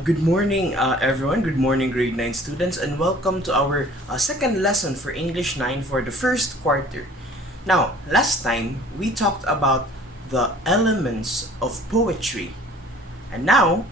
Good morning, everyone. Good morning, grade 9 students, and welcome to our second lesson for English 9 for the first quarter. Now, last time we talked about the elements of poetry, and now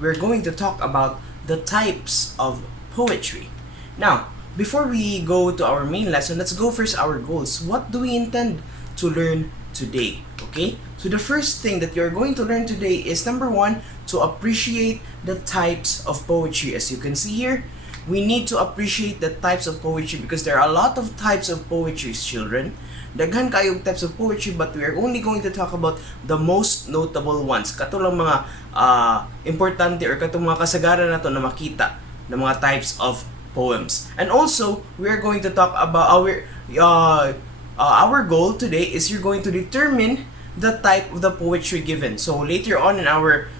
we're going to talk about the types of poetry. Now, before we go to our main lesson, let's go first our goals. What do we intend to learn today? Okay, so the first thing that you're going to learn today is number one, to appreciate the types of poetry. As you can see here, we need to appreciate the types of poetry because there are a lot of types of poetry, children. Daghan kayong types of poetry, but we are only going to talk about the most notable ones. Katulang mga importante or katong mga kasagaran na to na makita ng mga types of poems. And also, we are going to talk about our goal today is you're going to determine the type of the poetry given. So later on in our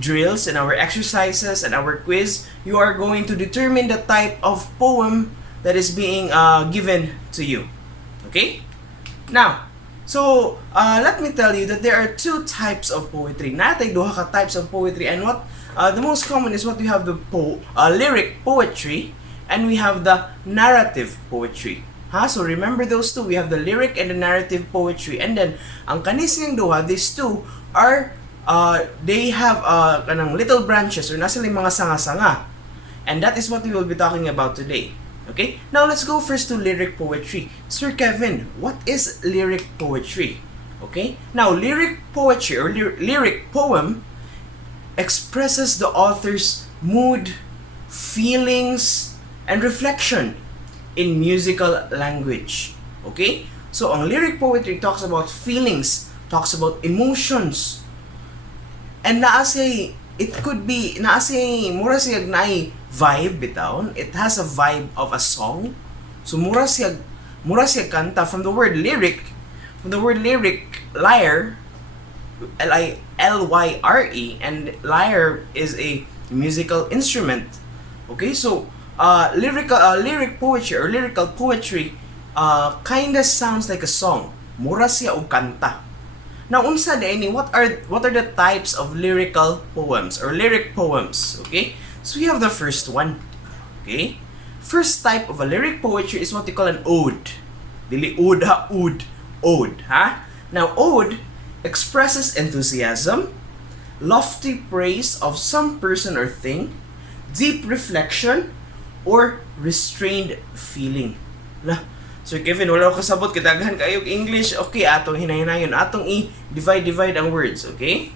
drills and our exercises and our quiz, you are going to determine the type of poem that is being given to you. Okay? Now, so let me tell you that there are two types of poetry. Natay duha ka types of poetry, and what the most common is what we have the lyric poetry, and we have the narrative poetry. So remember those two. We have the lyric and the narrative poetry. And then, ang kanising duha, these two are, they have kanang little branches or nasa mga sanga-sanga. And that is what we will be talking about today. Okay? Now, let's go first to lyric poetry. Sir Kevin, what is lyric poetry? Okay? Now, lyric poetry or lyric poem expresses the author's mood, feelings, and reflection in musical language. Okay? So, ang lyric poetry talks about feelings, talks about emotions. And naasay, it could be, naasay, mura siyag naay vibe bitaw. It has a vibe of a song. So, mura siyag kanta from the word lyric, lyre, L-Y-R-E, and lyre is a musical instrument. Okay, so lyric poetry or lyrical poetry kinda sounds like a song. Mura siya og kanta. Now, unsa din what are the types of lyrical poems or lyric poems? Okay, so we have the first one. Okay, first type of a lyric poetry is what we call an ode. Dili ode ha, ode ha. Now, ode expresses enthusiasm, lofty praise of some person or thing, deep reflection, or restrained feeling. Na, so Kevin, wala ko kasabot kadaghan kayo English. Okay, atong hinay-hinayon, atong i-divide ang words, okay?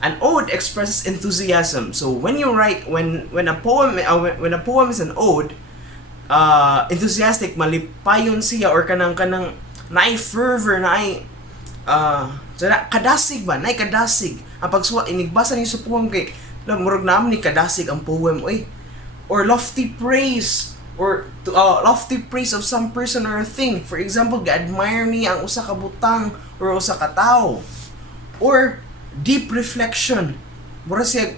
An ode expresses enthusiasm. So when you write when a poem is an ode, enthusiastic, malipayon siya or kanang naay fervor, naay kadasig ba? Naay kadasig. Ang pagsuwa inigbasa niyo sa poem kay murag naman ni kadasig ang poem, oy. Or lofty praise of some person or thing. For example, ga-admire niya ang usa ka butang or usa ka tawo. Or deep reflection. Mura siya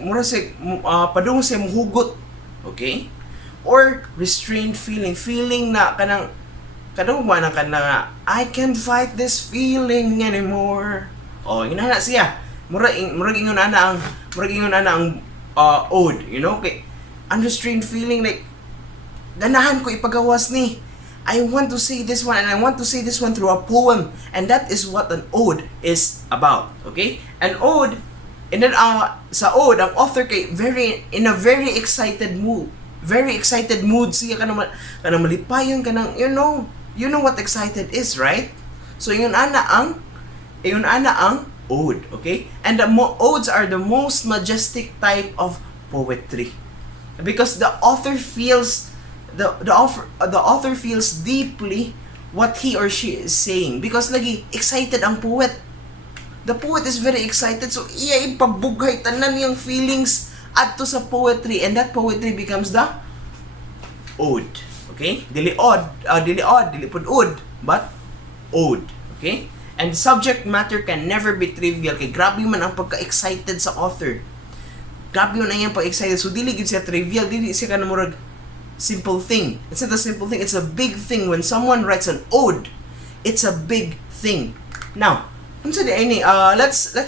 padung siya muhugot. Okay? Or restrained feeling na kanang kadungwa na kanang I can't fight this feeling anymore. Oh, inana siya. Murag ingon ana ang ode, you know, kay unrestrained feeling, like ganahan ko ipagawas ni. I want to say this one, and I want to say this one through a poem, and that is what an ode is about. Okay? An ode, and then sa ode ang author kay in a very excited mood siya kanang malipayon kanang you know what excited is, right? So ingon ana ang ode. Okay? And the odes are the most majestic type of poetry because the author feels the author feels deeply what he or she is saying because lagi excited ang poet. The poet is very excited, so iya ipabughay tanan yung feelings adto sa poetry, and that poetry becomes the ode. Okay? Dili pud ode, but ode. Okay? And subject matter can never be trivial kay grabe man ang pagka-excited sa author. Grabe man ang pag-excited. So dili gid siya trivial, dili siya kanang murag simple thing. It's not a simple thing, it's a big thing. When someone writes an ode, it's a big thing. Now, let's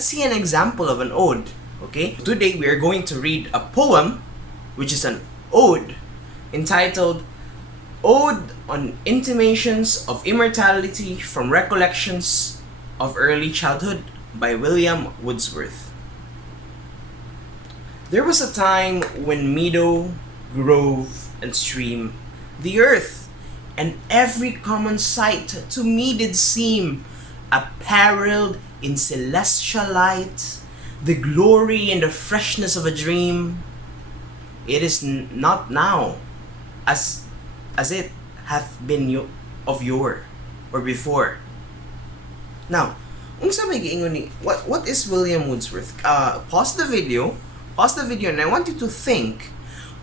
see an example of an ode. Okay? Today we are going to read a poem, which is an ode, entitled Ode on Intimations of Immortality from Recollections of Early Childhood by William Wordsworth. There was a time when meadow, grove, and stream, the earth, and every common sight to me did seem apparelled in celestial light, the glory and the freshness of a dream. It is not now, as it hath been of yore, or before. Now, unsa may giingon ni what is William Wordsworth? Pause the video, and I want you to think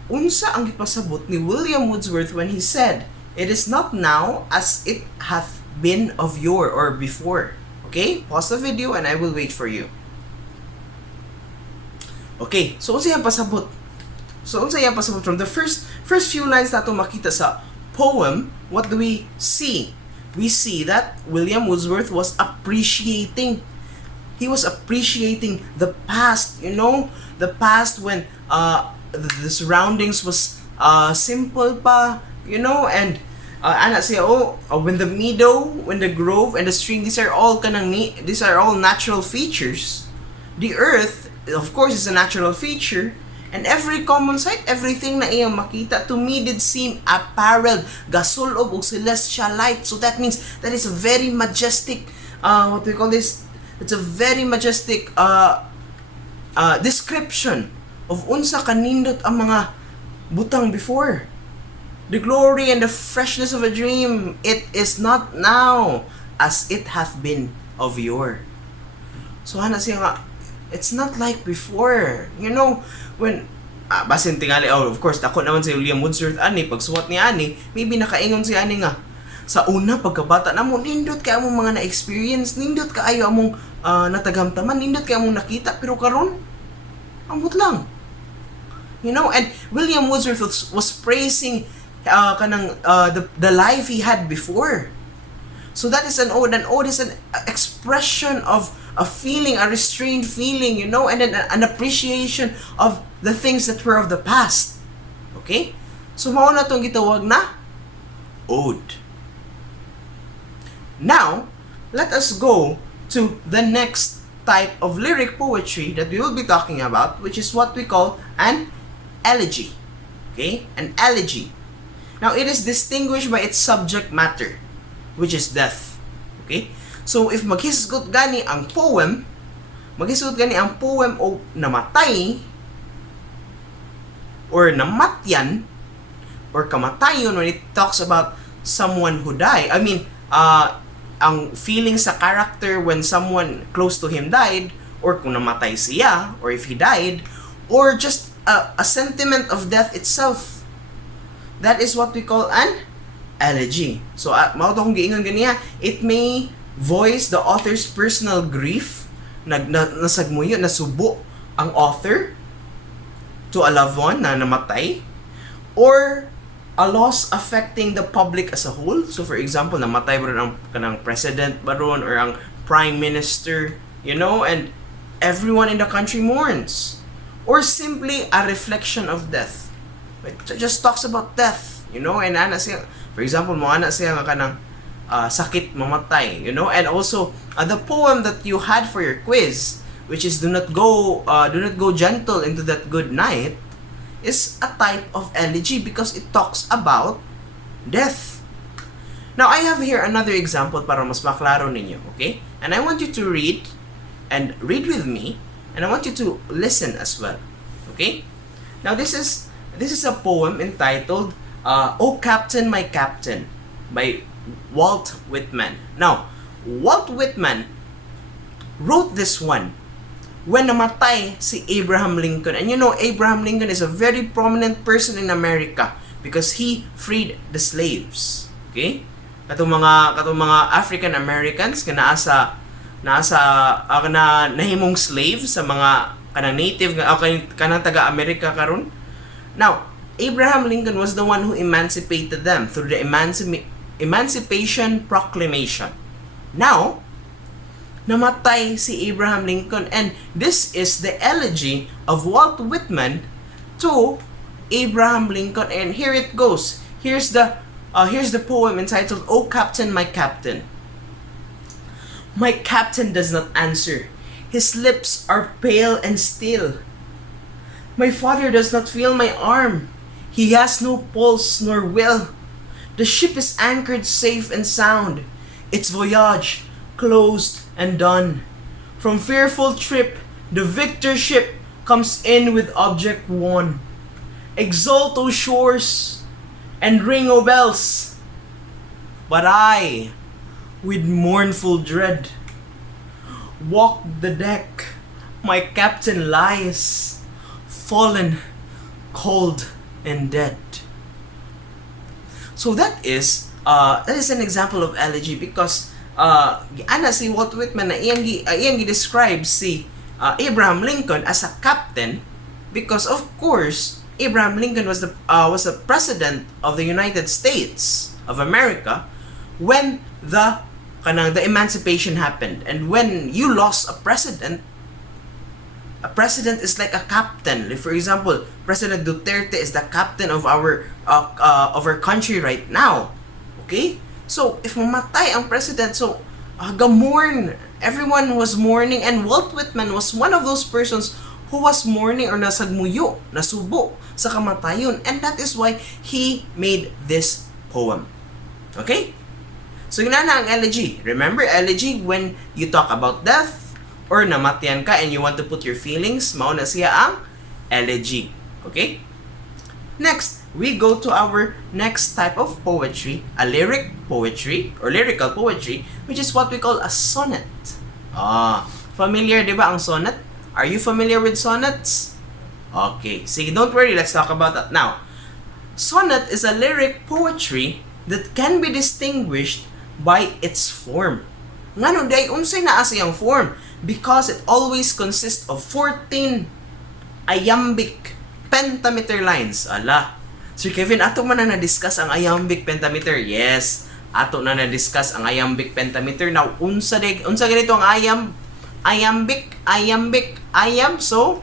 unsa ang gipasabot ni William Wordsworth when he said, "It is not now as it hath been of yore or before." Okay? Pause the video and I will wait for you. Okay, so unsa yang pasabot? From the first few lines nato makita sa poem, what do we see? We see that William Wordsworth was appreciating. He was appreciating the past, the past when the surroundings was simple pa, and ana siya, when the meadow, when the grove, and the stream, these are all natural features. The earth, of course, is a natural feature, and every common sight, everything na iyang makita, to me did seem apparelled, gasulob og celestial light. So that means that is a very majestic, what do we call this? It's a very majestic description of unsa kanindot ang mga butang before. The glory and the freshness of a dream, it is not now as it hath been of yore. So ana siya nga, it's not like before. When basin tingali, of course, dako naman si William Wordsworth ani, pagsuwat ni ani, maybe nakaingon si ani nga, sa una pagkabata namo, nindot kay among mga na-experience, nindot kaayo among natagamtaman, nindot kay among nakita, pero karon ambot lang. And William Wordsworth was praising the life he had before. So that is an ode. An ode is an expression of a feeling, a restrained feeling, and an appreciation of the things that were of the past. Okay? So mao na tong gitawag na ode. Now, let us go to the next type of lyric poetry that we will be talking about, which is what we call an elegy. Okay? An elegy. Now, it is distinguished by its subject matter, which is death. Okay? So, if maghisgot gani ang poem o namatay, or namatyan, or kamatayon, when it talks about someone who died, ang feeling sa character when someone close to him died, or kung namatay siya, or if he died, or just a sentiment of death itself. That is what we call an elegy. So, mao to kung giingon ganiya, it may voice the author's personal grief, nasagmuyo, nasubo ang author to a loved one na namatay, or a loss affecting the public as a whole. So for example, namatay ba rin ang kanang president ba ron, or ang prime minister, and everyone in the country mourns. Or simply a reflection of death. It just talks about death, and ana siya, for example, mo ana siya nga kanang sakit mamatay, and also the poem that you had for your quiz, which is do not go gentle into that good night, is a type of elegy because it talks about death. Now, I have here another example para mas maklaro ninyo, okay? And I want you to read with me, and I want you to listen as well, okay? Now, this is a poem entitled "O Captain, My Captain" by Walt Whitman. Now, Walt Whitman wrote this one when namatay si Abraham Lincoln. And Abraham Lincoln is a very prominent person in America because he freed the slaves. Okay? Katong mga African Americans nga nahimong slave sa mga kanang native kanang taga-America karon. Now, Abraham Lincoln was the one who emancipated them through the Emancipation Proclamation. Now, namatay si Abraham Lincoln. And this is the elegy of Walt Whitman to Abraham Lincoln. And here it goes. Here's the poem entitled, "O Captain, my Captain." My captain does not answer. His lips are pale and still. My father does not feel my arm. He has no pulse nor will. The ship is anchored safe and sound, its voyage closed and done. From fearful trip, the victor ship comes in with object won. Exult, O shores, and ring, O bells. But I, with mournful dread, walk the deck. My captain lies, fallen, cold, and dead. So that is an example of elegy, because ana si Walt Whitman na iyang describes si Abraham Lincoln as a captain, because of course Abraham Lincoln was a president of the United States of America when the emancipation happened. And when you lost a president is like a captain. Like, for example, President Duterte is the captain of our country right now. Okay? So, if mamatay ang president, so gamorn. Everyone was mourning, and Walt Whitman was one of those persons who was mourning or nasagmuyo, nasubo sa kamatayon. And that is why he made this poem. Okay? So, yun na ang elegy. Remember, elegy, when you talk about death or namatyan ka and you want to put your feelings, mao na siya ang elegy. Okay? Next, we go to our next type of poetry, a lyric poetry or lyrical poetry, which is what we call a sonnet. Familiar, di ba, ang sonnet? Are you familiar with sonnets? Okay, sige, don't worry, let's talk about that now. Sonnet is a lyric poetry that can be distinguished by its form. Ngano day unsay naa siyang form? Because it always consists of 14 iambic pentameter lines. Ala, Sir Kevin, ato man na na-discuss ang iambic pentameter. Yes, ato na na-discuss ang iambic pentameter. Now, unsa ganito ang iambic. So,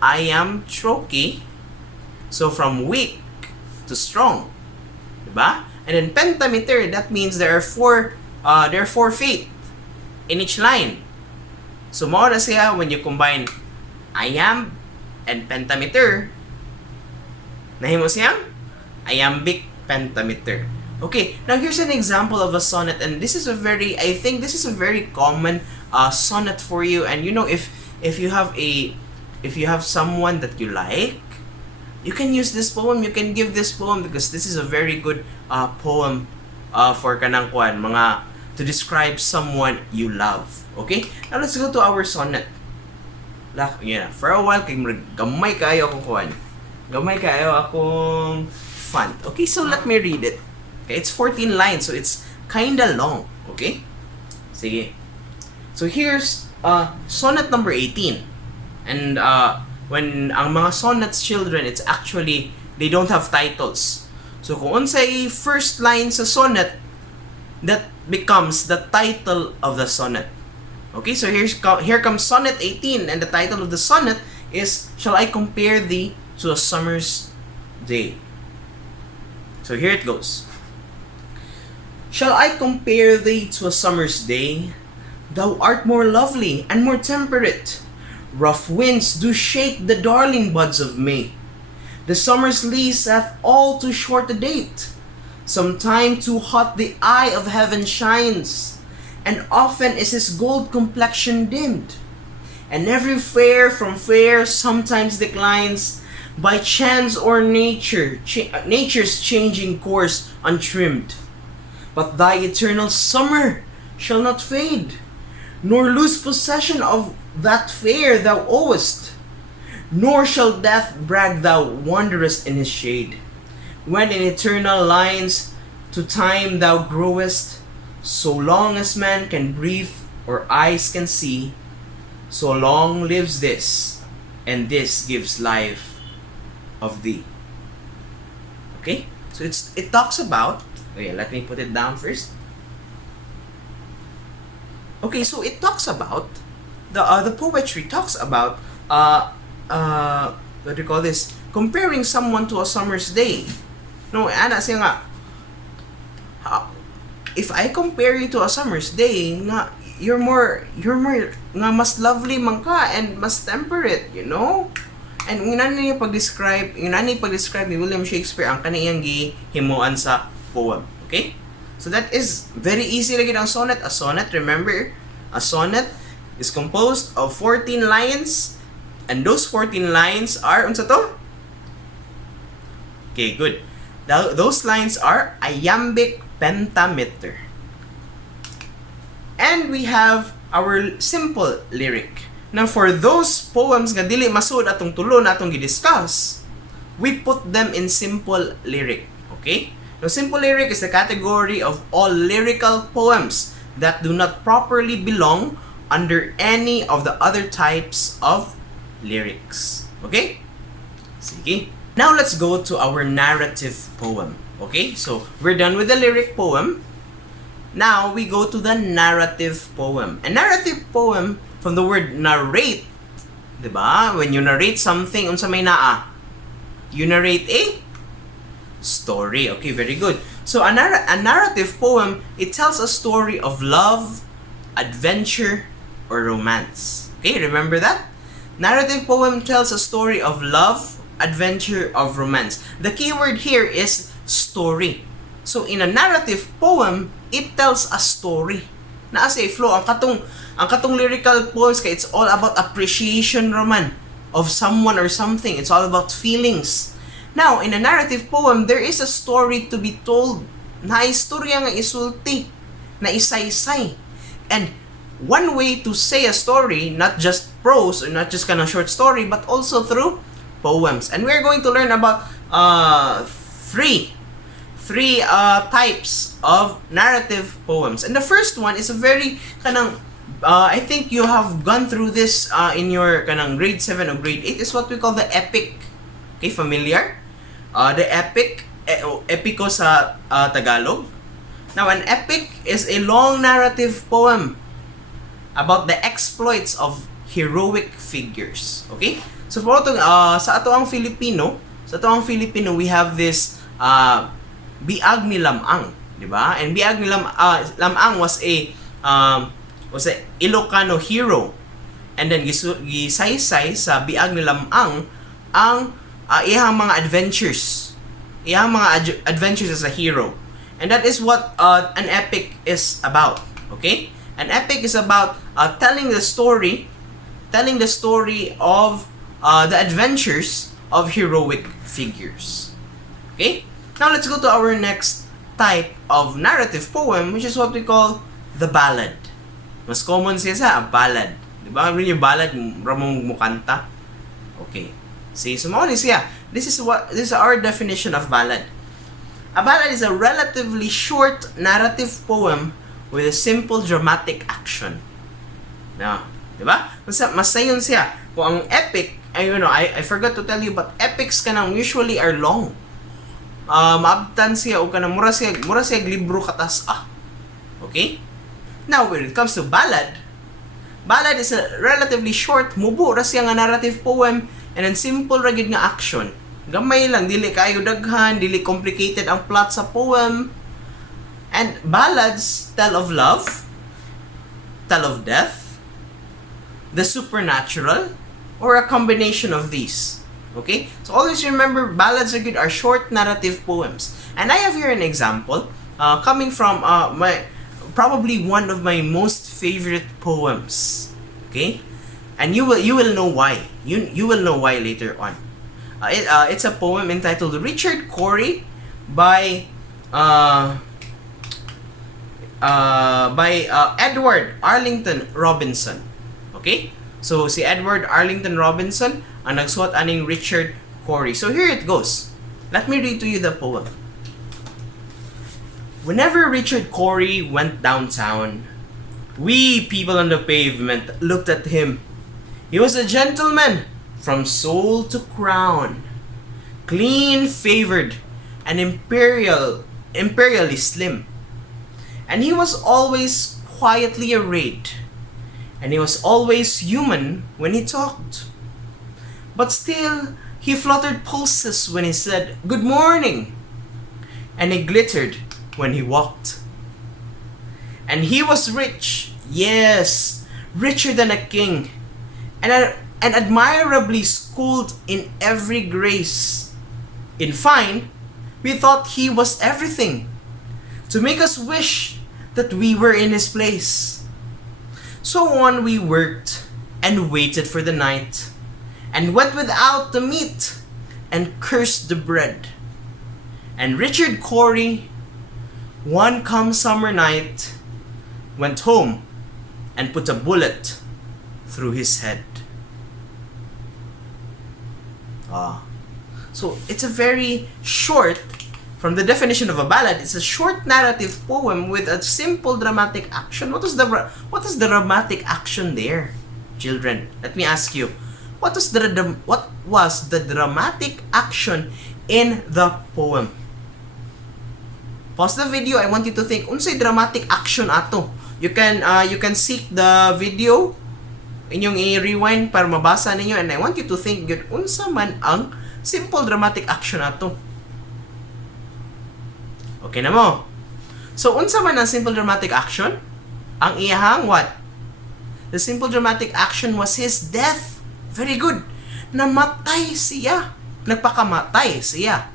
I am trochee. So, from weak to strong. Diba? And then pentameter, that means there are four feet in each line. So mao na siya when you combine iamb and pentameter, nahimo siyang iambic pentameter. Okay, now here's an example of a sonnet, and I think this is a very common sonnet for you. And you know, if you have someone that you like, you can use this poem, you can give this poem, because this is a very good poem for kanang kuan, to describe someone you love. Okay? Now let's go to our sonnet. For a while, gamay kayo akong kuan. Gamay kayo akong font. Okay, so let me read it. Okay, it's 14 lines, so it's kinda long. Okay? Sige. So here's sonnet number 18. And when ang mga sonnets, children, it's actually, they don't have titles. So kung unsay first line sa sonnet, that becomes the title of the sonnet. Okay, so here comes sonnet 18, and the title of the sonnet is, "Shall I compare thee to a summer's day?" So here it goes. "Shall I compare thee to a summer's day? Thou art more lovely and more temperate. Rough winds do shake the darling buds of May. The summer's lease hath all too short a date. Sometime too hot the eye of heaven shines, and often is his gold complexion dimmed. And every fair from fair sometimes declines, by chance or nature's changing course untrimmed. But thy eternal summer shall not fade, nor lose possession of that fair thou owest, nor shall death brag thou wanderest in his shade. When in eternal lines to time thou growest, so long as man can breathe or eyes can see, so long lives this, and this gives life of thee." Okay? So it talks about, let me put it down first. Okay, so it talks about the poetry talks about what do you call this? Comparing someone to a summer's day. No, ana siya nga, if I compare you to a summer's day, nga you're more nga mas lovely man ka and mas temperate, you know? And yung nani pag-describe ni William Shakespeare ang kaniyang gihimuan sa poem. Okay? So that is very easy lagi ang sonnet. A sonnet, remember, a sonnet is composed of 14 lines, and those 14 lines are unsa to? Okay, good. Now, those lines are iambic pentameter. And we have our simple lyric. Now, for those poems nga dili masud atong tulo na atong gidiscuss, we put them in simple lyric. Okay? Now, simple lyric is the category of all lyrical poems that do not properly belong under any of the other types of lyrics. Okay? Sige. Now, let's go to our narrative poem. Okay? So, we're done with the lyric poem. Now, we go to the narrative poem. A narrative poem, from the word narrate, diba? When you narrate something, unsa may naa? You narrate a story. Okay, very good. So, a narrative poem, it tells a story of love, adventure, or romance. Okay, remember that? Narrative poem tells a story of love, adventure, of romance. The key word here is story. So, in a narrative poem, it tells a story. Naa say flow ang katong lyrical poems kay it's all about appreciation raman of someone or something. It's all about feelings. Now, in a narrative poem, there is a story to be told. Na istorya nga isulti, na isaysay. And one way to say a story, not just prose or not just kind of short story, but also through poems. And we're going to learn about three types of narrative poems. And the first one is a very kanang I think you have gone through this in your kanang grade 7 or grade 8 is what we call the epic. Okay, familiar? The epic, epiko sa Tagalog. Now, an epic is a long narrative poem about the exploits of heroic figures. Okay? So, sa ato ang Filipino, we have this Biag ni Lamang, di ba? And Biag ni Lamang was a Ilocano hero. And then gisaysay sa Biag ni Lamang ang iyang mga adventures. Iyang mga adventures as a hero. And that is what an epic is about. Okay? An epic is about telling the story of the adventures of heroic figures. Okay? Now, let's go to our next type of narrative poem, which is what we call the ballad. Mas common siya sa ballad. Diba? When yung ballad, ramong mukanta. Okay. See, so mauni siya. This is our definition of ballad. A ballad is a relatively short narrative poem with a simple dramatic action. Now, diba? Masayon siya. Kung ang epic, I forgot to tell you, but epics kanang usually are long. Maabtan siya o kanang mura siya libro katas Okay? Now, when it comes to ballad is a relatively short, mubo ra siya nga narrative poem and then simple ra gid nga action. Gamay lang, dili kayo daghan, dili complicated ang plot sa poem. And ballads tell of love, tell of death, the supernatural, or a combination of these. Okay? So always remember, ballads are short narrative poems. And I have here an example coming from probably one of my most favorite poems. Okay? And you will know why. You will know why later on. It's a poem entitled Richard Cory by Edward Arlington Robinson. Okay? So si Edward Arlington Robinson ang nagsuot aning Richard Cory. So here it goes. Let me read to you the poem. Whenever Richard Cory went downtown, we people on the pavement looked at him. He was a gentleman from soul to crown, clean favored and imperially slim. And he was always quietly arrayed, and he was always human when he talked. But still, he fluttered pulses when he said, "Good morning," and he glittered when he walked. And he was rich, yes, richer than a king, and admirably schooled in every grace. In fine, we thought he was everything, to make us wish that we were in his place. So on we worked, and waited for the night, and went without the meat, and cursed the bread. And Richard Cory, one calm summer night, went home and put a bullet through his head. So it's a very short, from the definition of a ballad, it's a short narrative poem with a simple dramatic action. What is the dramatic action there, children? Let me ask you, what was the dramatic action in the poem? Pause the video. I want you to think, unsay dramatic action ato? You can seek the video, inyong i-rewind para mabasa ninyo, and I want you to think good, unsa man ang simple dramatic action ato. Okay na mo? So, unsa man ang simple dramatic action? Ang iyahang what? The simple dramatic action was his death. Very good. Namatay siya. Nagpakamatay siya.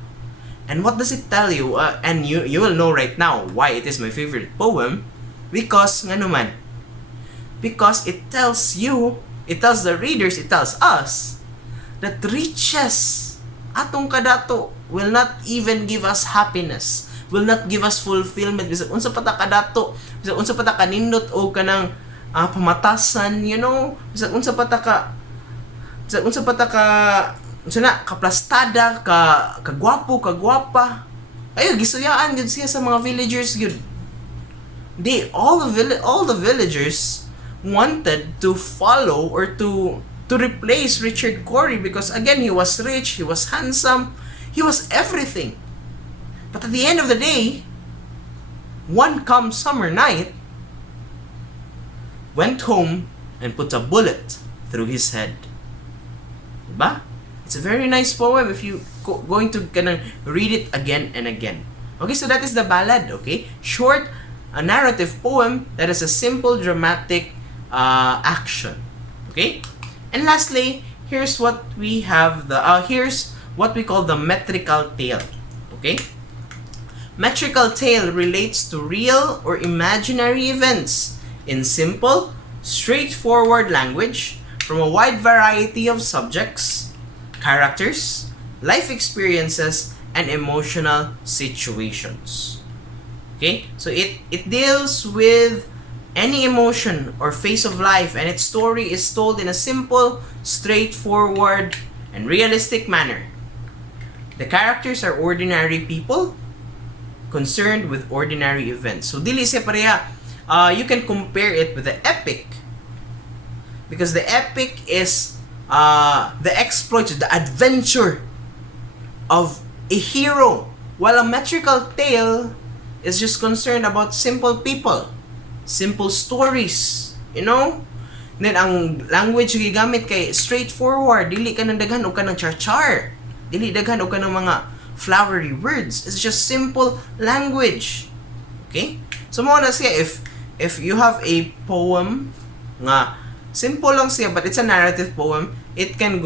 And what does it tell you? And you will know right now why it is my favorite poem. Because, nga naman, because it tells you, it tells the readers, it tells us, that riches, atong kadato, will not even give us happiness, will not give us fulfillment. Bisag unsa pa ta kadato, bisag unsa pa ta kanindot o kanang pamatasan, you know, bisag unsa pa ta ka unsa na kaplastada, kagwapo, kagwapa. Ayo gisuyaan gud siya sa mga villagers gud. All the villagers wanted to follow or to replace Richard Cory because again, he was rich, he was handsome, he was everything. But at the end of the day, one calm summer night, went home and put a bullet through his head. Diba? It's a very nice poem if you going to read it again and again. Okay, so that is the ballad. Okay, short, a narrative poem that is a simple dramatic action. Okay, and lastly, here's what we have here's what we call the metrical tale. Okay, metrical tale relates to real or imaginary events in simple, straightforward language from a wide variety of subjects, characters, life experiences, and emotional situations. Okay, so it deals with any emotion or phase of life, and its story is told in a simple, straightforward, and realistic manner. The characters are ordinary people concerned with ordinary events. So dili siya pareha. You can compare it with the epic, because the epic is the exploits, the adventure of a hero, while a metrical tale is just concerned about simple people, simple stories, you know? Then ang language gigamit kay straightforward, dili ka nang daghan o ka ng char-char, dili daghan o ka ng mga flowery words. It's just simple language. Okay? So mo na siya, if you have a poem nga simple lang siya but it's a narrative poem, it can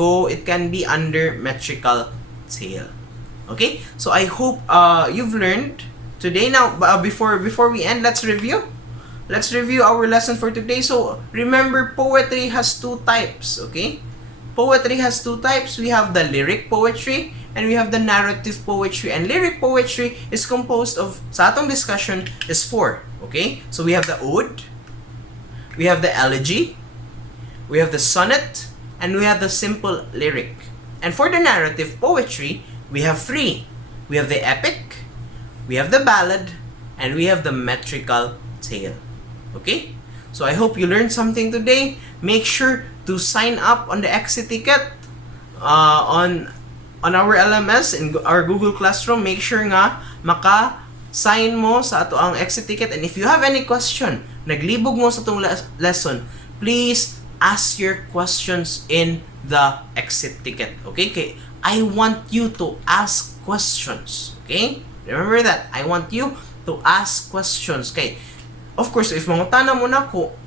be under metrical tale. Okay? So I hope you've learned today. Now, before we end, let's review our lesson for today. So remember, poetry has two types. Okay, poetry has two types. We have the lyric poetry and we have the narrative poetry. And lyric poetry is composed of, sa atong discussion, is four. Okay, so we have the ode, we have the elegy, we have the sonnet, and we have the simple lyric. And for the narrative poetry, we have three. We have the epic, we have the ballad, and we have the metrical tale. Okay? So I hope you learned something today. Make sure to sign up on the exit ticket on our LMS in our Google Classroom. Make sure nga sign mo sa ato ang exit ticket. And if you have any question, naglibog mo sa itong lesson, please ask your questions in the exit ticket. Okay? Okay? I want you to ask questions. Okay? Remember that. I want you to ask questions. Okay? Of course, if mangutana mo na ko,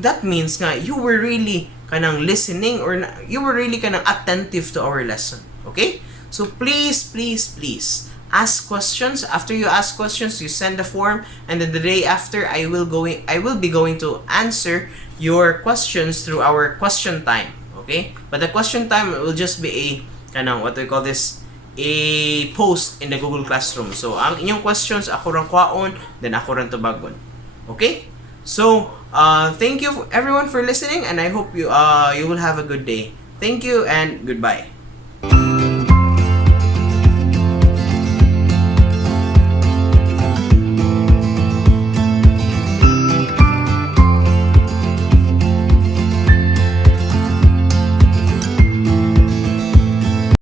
that means nga you were really kanang listening or you were really kanang attentive to our lesson. Okay? So please, please, please ask questions. After you ask questions, you send the form, and then the day after I will be going to answer your questions through our question time. Okay? But the question time will just be a kanang what we call this, a post in the Google Classroom. So ang inyong questions ako rang kwaon, then ako rang tubagon. Okay? So, thank you everyone for listening, and I hope you will have a good day. Thank you and goodbye.